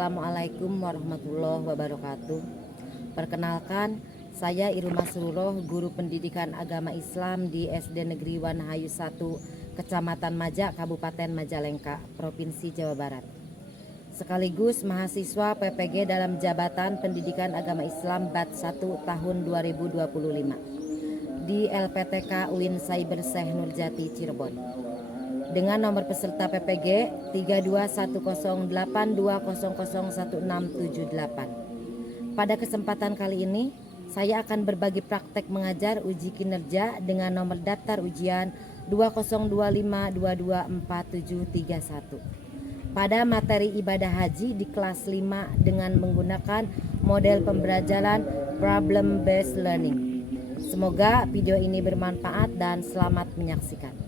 Assalamualaikum warahmatullahi wabarakatuh. Perkenalkan, saya Iruma Sururoh, guru pendidikan agama Islam di SD Negeri Wanahayu 1, Kecamatan Maja, Kabupaten Majalengka, Provinsi Jawa Barat. Sekaligus mahasiswa PPG dalam Jabatan Pendidikan Agama Islam BAT 1 tahun 2025 di LPTK UIN Cyber Syekh Nurjati Cirebon. Dengan nomor peserta PPG 321082001678. Pada kesempatan kali ini, saya akan berbagi praktek mengajar uji kinerja dengan nomor daftar ujian 2025224731. Pada materi ibadah haji di kelas 5 dengan menggunakan model pembelajaran problem based learning. Semoga video ini bermanfaat dan selamat menyaksikan.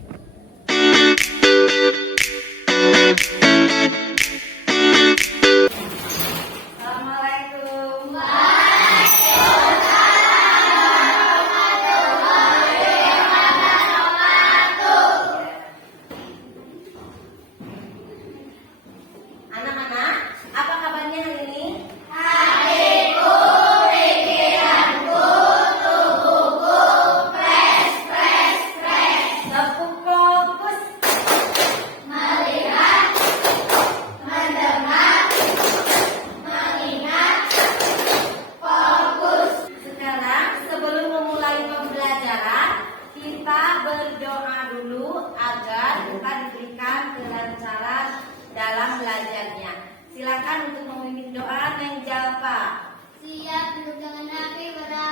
Berdoa dulu agar kita diberikan kelancaran dalam belajarnya. Silakan untuk memimpin doa Neng Jalpa. Siap, duduk dengan rapi, mulai.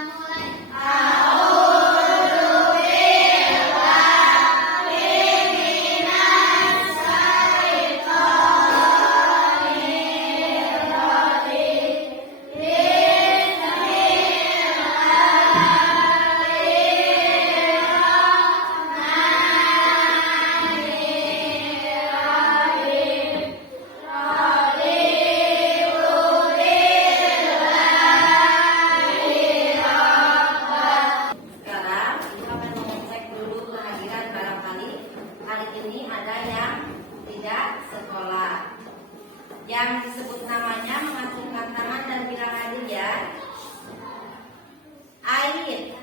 Yang disebut namanya mengacungkan tangan dan bilang hadir ya. Air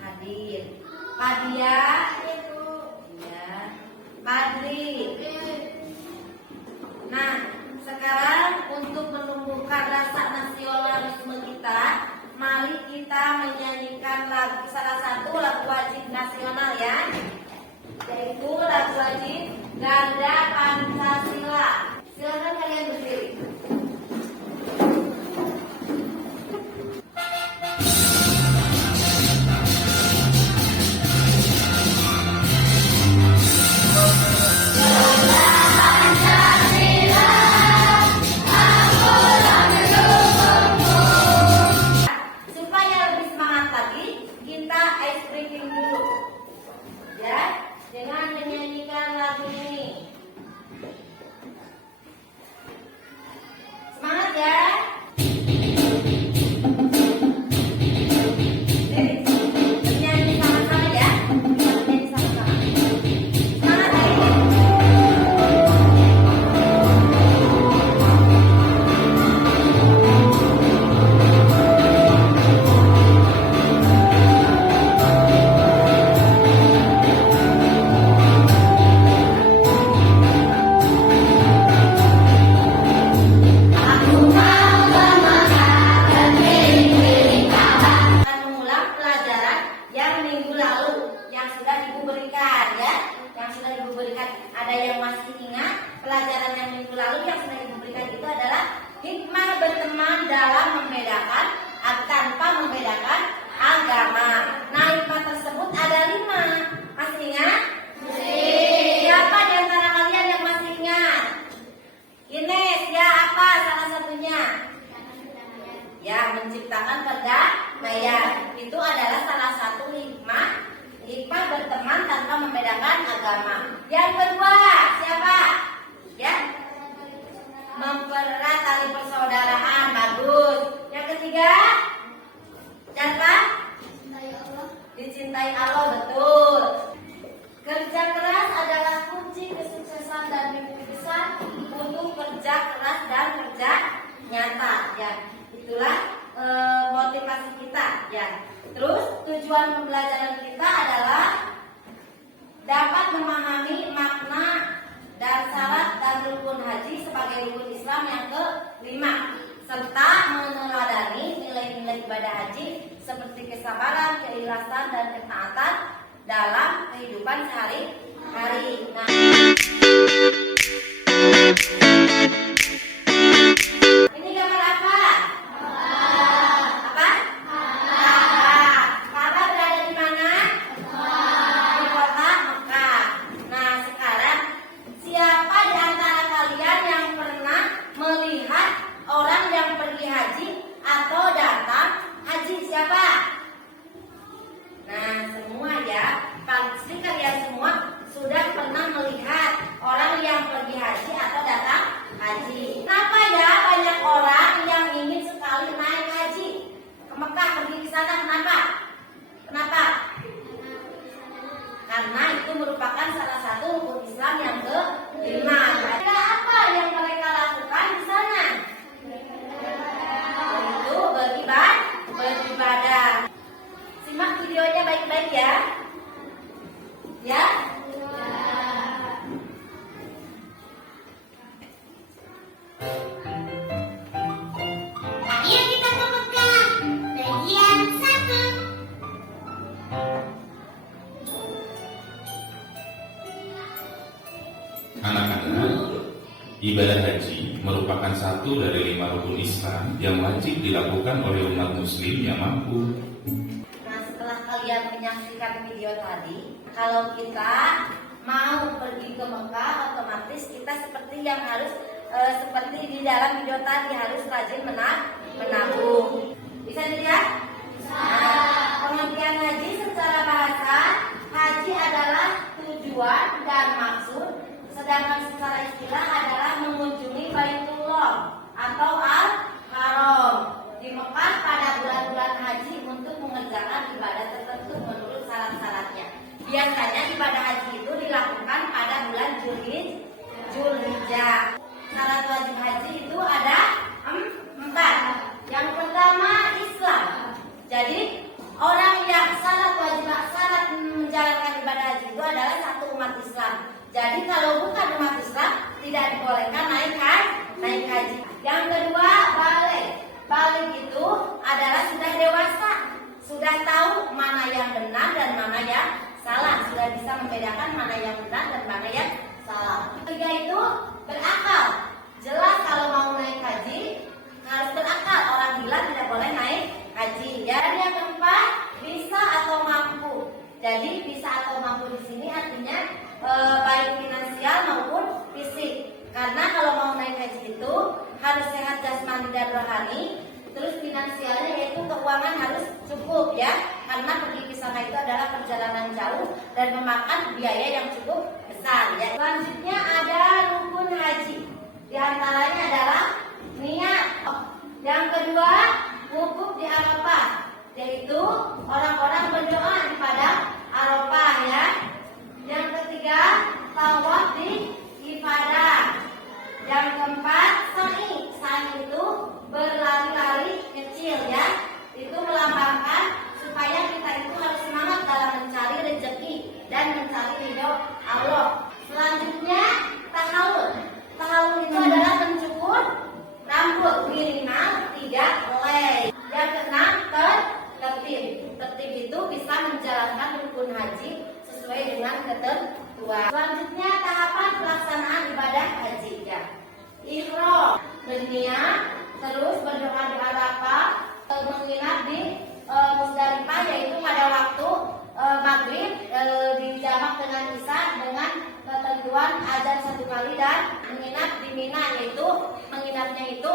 hadir. Padia ya. Padri. Nah, sekarang untuk menumbuhkan rasa nasionalisme kita, mari kita menyanyikan lagu, salah satu lagu wajib nasional ya, yaitu lagu wajib Garda Pancasila. Silakan kalian berdiri. Supaya lebih semangat lagi, kita ice breaking dulu. Ya, dengan menyanyikan lagu ini. Semangat ya. Nyanyi sama-sama ya. Nyanyi sama-sama. Semangat ya. Ada yang masih ingat pelajaran yang minggu lalu yang sudah Ibu berikan itu adalah hikmah berteman dalam membedakan tanpa membedakan agama. Nah, hikmah tersebut ada 5. Masih ingat? Siapa di antara kalian yang masih ingat? Ines, ya apa salah satunya? Ya, menciptakan perdamaian. Itu adalah salah satu hikmah berteman tanpa membedakan agama. Yang kedua, siapa? Ya, mempererat tali persaudaraan. Bagus. Yang ketiga, siapa? Dicintai Allah. Betul. Kerja keras adalah kunci kesuksesan dan mimpi besar. Butuh kerja keras dan kerja ya. Itulah motivasi kita ya. Terus tujuan pembelajaran kita adalah dapat memahami makna dan syarat dan rukun haji sebagai rukun Islam yang kelima, serta meneladani nilai-nilai ibadah haji seperti kesabaran, keikhlasan, dan ketaatan dalam kehidupan sehari-hari. Nah, ini gambar apa? Apa? Ka'bah berada di mana? Di kota Mekah. Nah, sekarang siapa di antara kalian yang pernah melihat orang yang pergi haji atau datang haji? Siapa? Nah, semua ya. Pasti kalian semua sudah pernah melihat orang yang pergi haji atau datang haji. Kenapa ya banyak orang yang ingin sekali naik haji ke Mekah, pergi ke sana? Kenapa? Karena itu merupakan salah satu rukun Islam yang kelima. Ada apa yang mereka lakukan di sana? Yaitu beribadah. Simak videonya baik-baik ya. Ya. Ayo kita ke Mekah. Bagian 1. Anak-anak, ibadah haji merupakan satu dari 5 rukun Islam yang wajib dilakukan oleh umat muslim yang mampu. Nah, setelah kalian menyaksikan video tadi, kalau kita mau pergi ke Mekah, otomatis kita seperti yang harus seperti di dalam video tadi, harus rajin menabung. Bisa dilihat? Nah, pengertian haji secara bahasa, haji adalah tujuan dan maksud, sedangkan secara istilah adalah mengunjungi Baitullah atau Al-Haram di Mekah pada bulan-bulan haji untuk mengerjakan ibadah tertentu menurut syarat-syaratnya. Biasanya ibadah haji itu dilakukan pada bulan Zulhijjah. Syarat wajib haji itu ada 4. Yang pertama, Islam. Jadi orang yang syarat menjalankan ibadah haji itu adalah satu umat Islam. Jadi kalau bukan umat Islam tidak dibolehkan naik haji. Yang kedua, balik. Balik itu adalah sudah dewasa, sudah tahu mana yang benar dan mana yang salah, sudah bisa membedakan mana yang benar dan mana yang salah. Ketiga itu berakal. Jelas kalau mau naik haji harus berakal. Orang gila tidak boleh naik haji. Ya. Dan yang keempat, bisa atau mampu. Jadi bisa atau mampu di sini artinya baik finansial maupun fisik. Karena kalau mau naik haji itu harus sehat jasmani dan rohani. Terus finansialnya yaitu keuangan harus cukup ya. Karena pergi ke sana itu adalah perjalanan jauh dan memakan biaya yang cukup besar ya. Selanjutnya ada rukun haji. Di antaranya adalah niat. Yang kedua, wukuf di Arafah, yaitu orang-orang berdoa di padang Arafah ya. Yang ketiga, tawaf di ibadah. Yang keempat, sa'i. Sa'i itu berlari-lari kecil ya. Itu melambangkan supaya kita itu harus semangat dalam mencari rezeki dan mencari ridho Allah. Selanjutnya, tahallul. Tahallul itu adalah mencukur rambut minimal 3 helai. Yang keenam, tertib. Tertib itu bisa menjalankan rukun haji sesuai dengan ketentuan. Selanjutnya tahapan pelaksanaan ibadah haji ya. Ihram, berniat, terus berdoa di Arafah, menginap di Musdalifah yaitu pada waktu maghrib dijamak dengan isya dengan ketentuan azan 1 kali dan menginap di Mina, yaitu menginapnya itu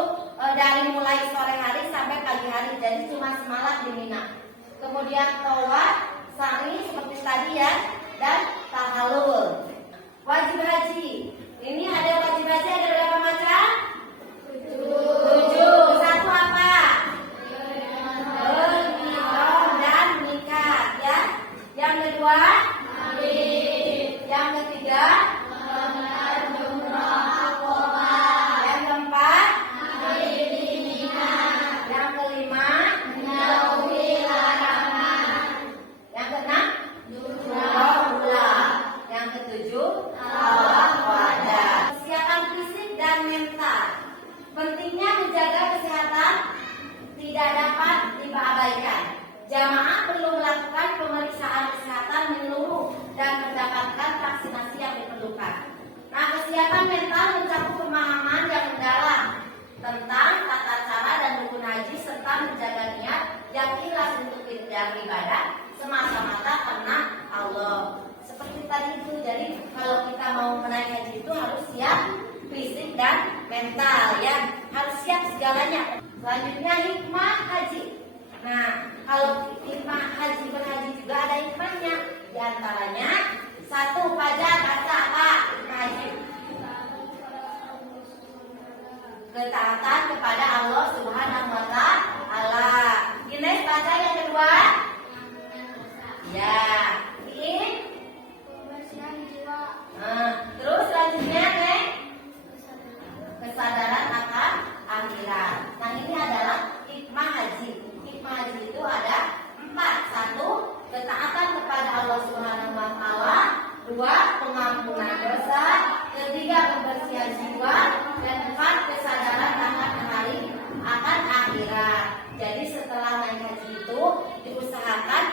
dari mulai sore hari sampai pagi hari, jadi cuma semalam di Mina. Kemudian tawaf, sa'i seperti tadi ya, dan tahallul. Wajib haji. Ini ada wajib haji ada berapa macam? 7. Satu apa? Berihram dan nikah ya. Yang kedua, yang ketiga, yang keempat, tidak dapat diabaikan. Jamaah perlu melakukan pemeriksaan kesehatan menyeluruh dan mendapatkan vaksinasi yang diperlukan. Nah, kesiapan mental mencakup pemahaman yang mendalam tentang tata cara dan rukun haji serta menjaga niat yang ikhlas untuk beribadah semata-mata karena Allah. Seperti tadi itu, jadi kalau kita mau menaik haji itu harus siap fisik dan mental ya, harus siap segalanya. Selanjutnya hikmah haji. Nah, kalau hikmah haji berhaji juga ada hikmahnya. Di antaranya satu, fajar baca apa? Hikmah haji. Ketaatan kepada Allah Subhanahu wa Ta'ala. Ines baca yang kedua. Ya, ini. Kebersihan jiwa. Terus selanjutnya Neng, kesadaran akan akhirat. Nah, ini adalah hikmah haji. Hikmah haji itu ada 4. 1, ketaatan kepada Allah Subhanahu wa Ta'ala. 2, pengampunan dosa. 3, kebersihan jiwa. Dan 4, kesadaran akan akhirat. Jadi setelah naik haji itu diusahakan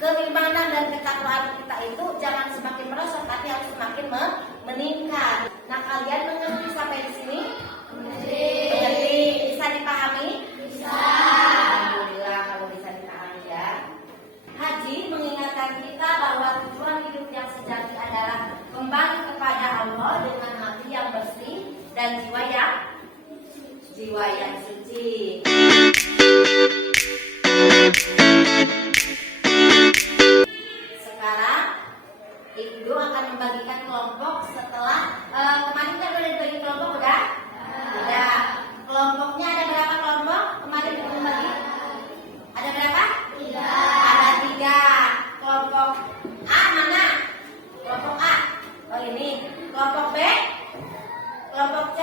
keimanan dan ketakwaan kita itu jangan semakin merosot, tapi harus semakin meningkat. Nah, kalian mengerti sampai di sini? Mengerti? Bisa dipahami? Bisa. Alhamdulillah kalau bisa dipahami ya. Haji mengingatkan kita bahwa tujuan hidup yang sejati adalah kembali kepada Allah dengan hati yang bersih dan jiwa yang suci. Sekarang Ibu akan membagikan kelompok setelah kemarin kan udah dibagi kelompok udah? Udah. Kelompoknya ada berapa kelompok? Kemarin Ibu bagi? Ada berapa? 3. Ada 3. Kelompok A mana? Kelompok A. Oh ini. Kelompok B? Kelompok C?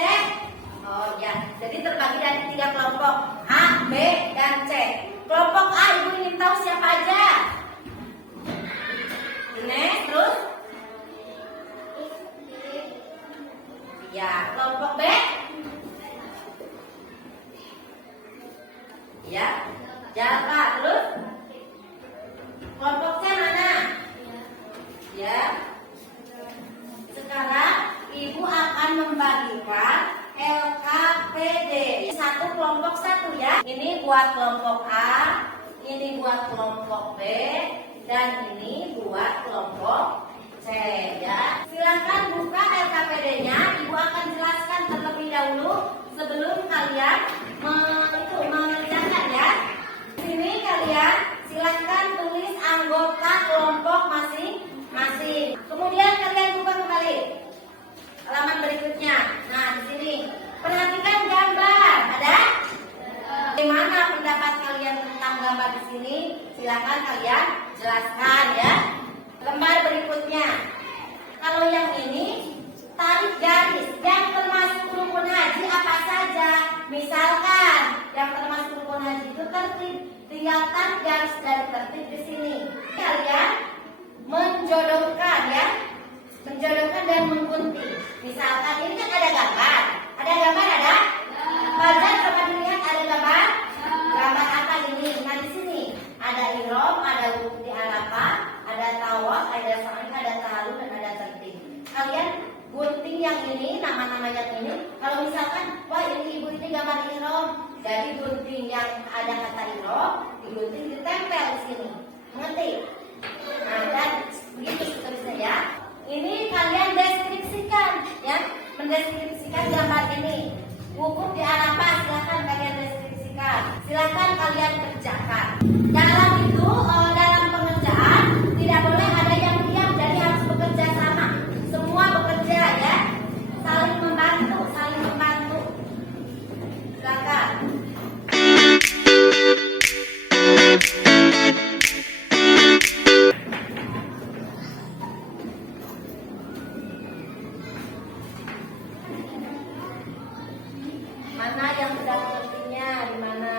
Oh ya. Jadi terbagi dari 3 kelompok A, B, dan C. Kelompok A Ibu ingin tahu siapa aja? Ines, terus? Ya, kelompok B? Ya, Jalpa, terus? Kelompok C mana? Ya. Sekarang Ibu akan membagikan LKPD. 1 kelompok 1 ya. Ini buat kelompok A, ini buat kelompok B, dan ini buat kelompok C ya. Silakan buka LKPD-nya. Ibu akan jelaskan terlebih dahulu sebelum kalian mengerjakan ya. Di sini kalian silakan tulis anggota kelompok masing-masing. Kemudian kalian buka kembali halaman berikutnya. Nah, di sini perhatikan gambar. Ada? Bagaimana pendapat kalian tentang gambar di sini? Silakan kalian jelaskan ya. Lembar berikutnya. Kalau yang ini tarik garis. Yang termasuk rukun haji apa saja? Misalkan yang termasuk rukun haji itu tertib. Tinggal tarik garis dan tertib di sini. Kalian menjodohkan ya. Menjodohkan dan menggunting. Misalkan ini kan ada gambar. Ada gambar ada? Badan coba dilihat ada gambar. Gambar apa ini? Nah di sini ada ihram, ada wudhu di Arafah, ada tawaf, ada sa'i, ada tahalul dan ada tertib. Kalian gunting yang ini, nama-nama yang ini. Kalau misalkan, wah ini ibu ini gambar ihram, jadi gunting yang ada kata ihram, digunting ditempel di sini. Mengerti? Nah dan begitu seterusnya ya. Ini kalian deskripsikan ya, mendeskripsikan gambar ini. Wukuf di Arafah silakan kalian deskripsikan. Silakan kalian kerjakan. Dalam itu dalam pengerjaan tidak boleh ada yang diam, jadi harus bekerja sama. Semua bekerja ya. Saling membantu, saling membantu. Silakan. Mana yang sudah mengertinya? Di mana?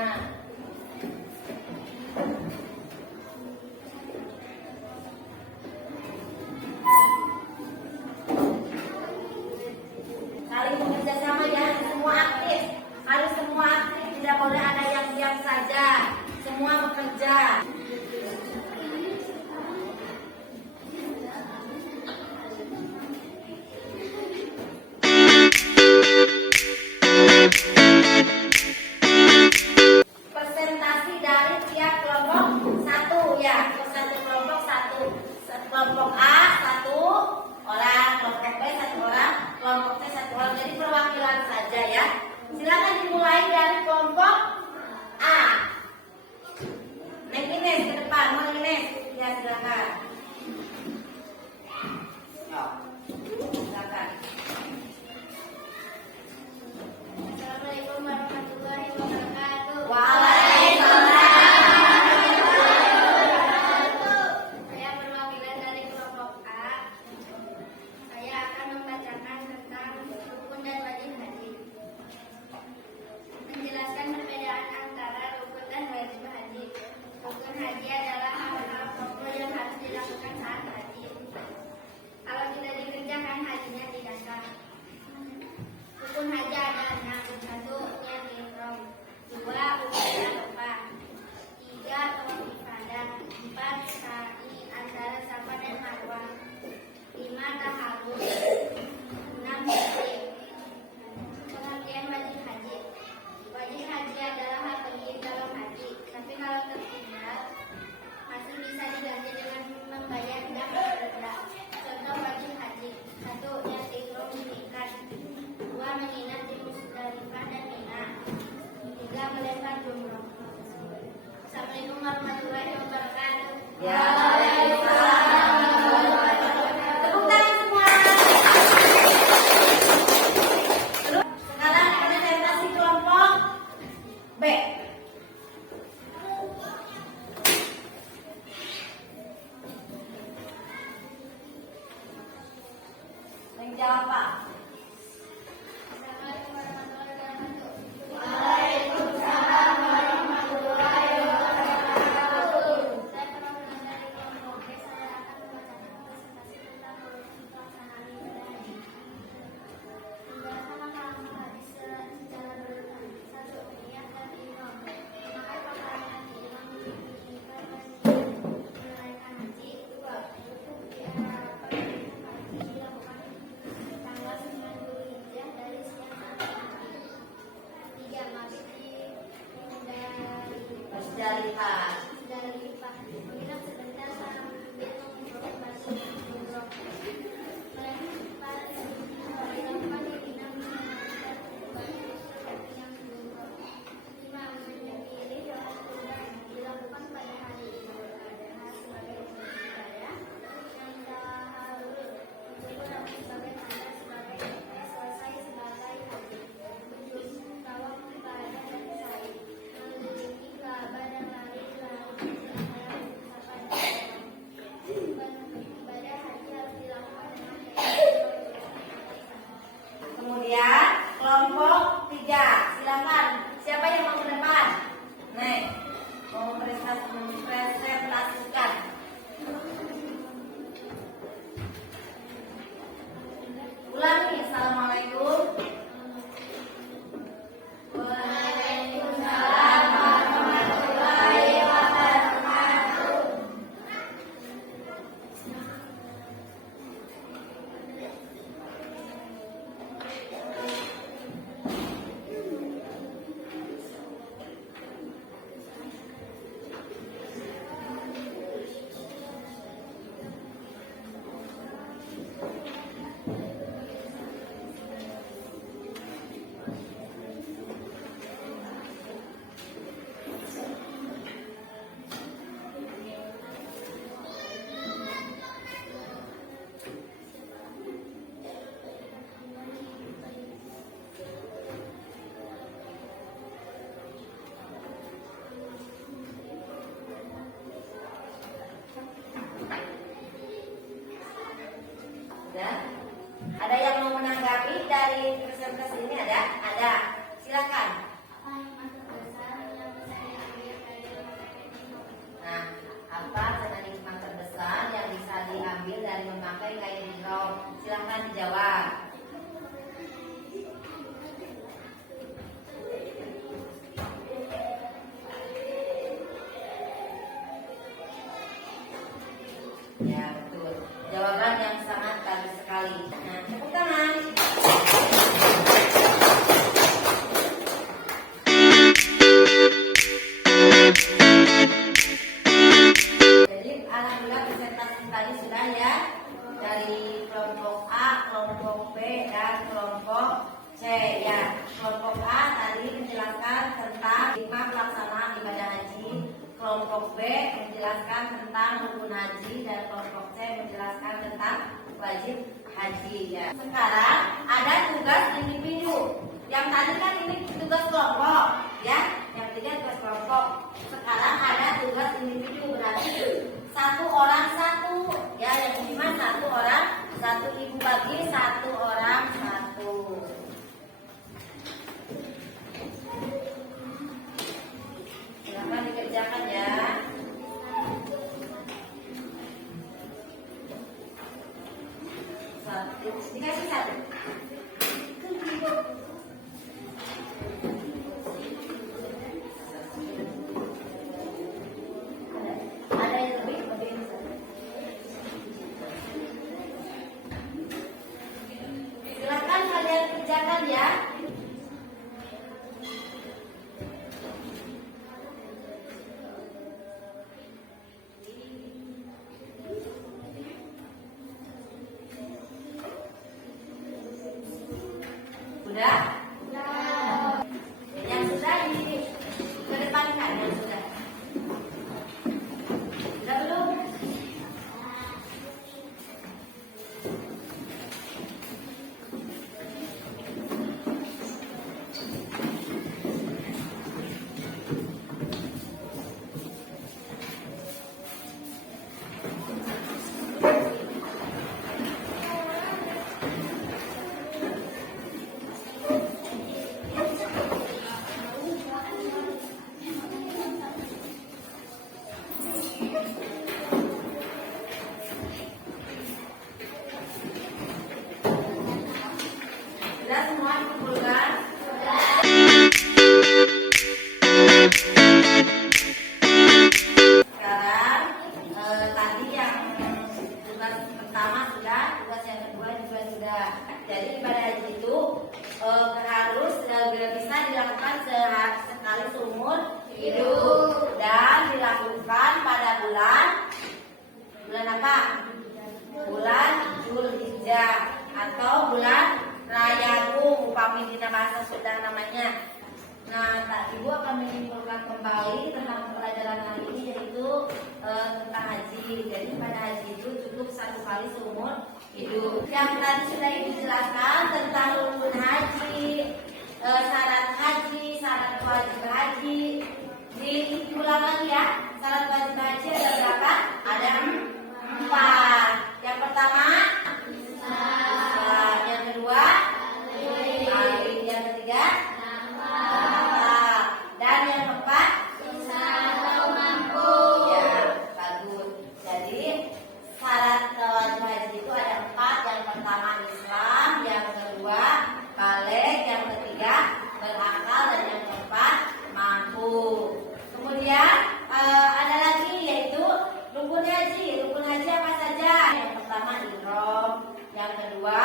semua bekerja. Presentasi dari tiap kelompok satu ya, satu kelompok satu. Kelompok A satu orang, kelompok B satu orang, kelompok C satu orang. Jadi perwakilan saja ya. Silakan dimulai dari kelompok A. Neng Ines ke depan, mau Ines? Ya silakan. Silakan. Assalamualaikum warahmatullahi wabarakatuh. Saya perwakilan dari kelompok A. Saya akan membacakan tentang rukun dan wajib haji. Menjelaskan perbedaan antara rukun dan wajib haji. Rukun haji adalah hal-hal pokok yang harus dilakukan saat haji. Kalau tidak dikerjakan, hajinya tidak sah. Rukun haji ada 6. 1. Niat ihram. 2. Ukhuwah Arafah. 3. Tawaf ifadah. 4. Sa'i antara Safa dan Marwah. 5. Tahallul. 6. Tahrim. Pengertian wajib haji. Wajib haji adalah hak penting dalam haji, tapi kalau tertinggal masih bisa diganti dengan membayar dam atau denda. Contoh wajib haji: 1. Niat ihram di miqat. 2. Menginap di Musdalifah dan Mina. 3. Melempar jumroh. Assalamualaikum warahmatullahi wabarakatuh. Ya, waalaikumsalam. Tepuk tangan semua. Terus sekarang presentasi kelompok B. Yang jawab Pak. Assalamualaikum warahmatullahi wabarakatuh. Waalaikumsalam warahmatullahi wabarakatuh. Saya perwakilan dari kelompok B. Saya akan membacakan presentasi tentang pelaksanaan ibadah haji. Melaksanakan haji secara berurutan. 1. Niat dan ihram. Memakai pakaian haji dengan menunaikan haji. 2. Wukuf di Arafah. Haji dilakukan tanggal 9 Dzulhijjah dari sekian tahun. 3. Mabit di Musdalifah. Musdalifah. Menginap sebentar sambil mengumroh baju umroh. Melempar dilakukan di Mina menyenangkan baju seperti yang umroh. 5. Menyembelih hewan kurban dilakukan pada hari Idul Adha sebagai bentuk ibadah. 6. Tahallul mencukur sebagai tanda selesai sebagai haji. 7. Tawaf ibadah dan sa'i mengelilingi Ka'bah dan lari Ya betul. Jawaban yang sangat bagus sekali. Nah, tepuk tangan. Jadi alhamdulillah presentasi tadi sudah ya, dari kelompok A, kelompok B, dan kelompok C ya. Kelompok A tadi menjelaskan tentang hikmah pelaksanaan ibadah haji. Kelompok B menjelaskan tentang rukun haji, dan kelompok C menjelaskan tentang wajib haji ya. Sekarang ada tugas individu. Yang tadi kan ini tugas kelompok ya. Yang ketiga tugas kelompok. Sekarang ada tugas individu, berarti satu orang satu ya. Yang kelima satu orang satu, ibu bagi satu orang satu. Silakan dikerjakan ya. Satu, dikasih satu. Ada yang lebih satu. Silakan kalian kerjakan ya. Sudah? Yang sudah di kedepankan, yang sudah. Sudah belum? Sudah semua dikumpulkan? Sekarang tadi yang tugas pertama sudah, tugas yang kedua juga sudah. Jadi ibadah haji itu harus bisa dilakukan sekali seumur hidup dan dilakukan pada bulan apa? Bulan Zulhijjah atau bulan Rayagung, upami dina bahasa Sunda namanya. Nah, Ibu akan menyimpulkan kembali tentang pelajaran hari ini, yaitu tentang haji. Jadi pada haji itu cukup satu kali seumur hidup. Yang tadi sudah Ibu jelaskan tentang rukun haji, syarat haji, syarat wajib haji. Diulang lagi ya. Syarat wajib haji ada berapa? Ada 4. Yang pertama, yang kedua, yang ketiga, dan yang keempat, ya, bagus. Jadi syarat wajib haji itu ada 4. Yang pertama Islam, yang kedua balik, yang ketiga berakal, dan yang keempat mampu. Kemudian ada lagi yaitu rukun haji. Rukun haji apa saja? Yang pertama ihram, yang kedua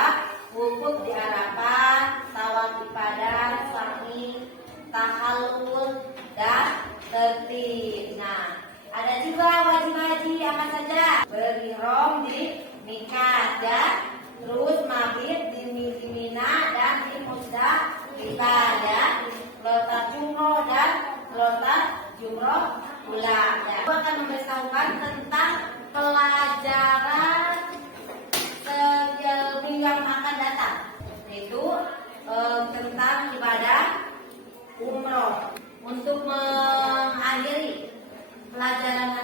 wukuf di Arafah, tawaf ibadah, sa'i, tahallul, dan tertib. Nah, ada juga wajib haji apa saja? Berihram di miqat ya, terus mabit di Mina dan di Muzdalifah ya, melontar jumroh dan melontar jumroh pulang ya. Aku akan memberitahukan tentang pelajaran minggu yang akan datang, yaitu tentang ibadah umroh. Untuk mengakhiri pelajaran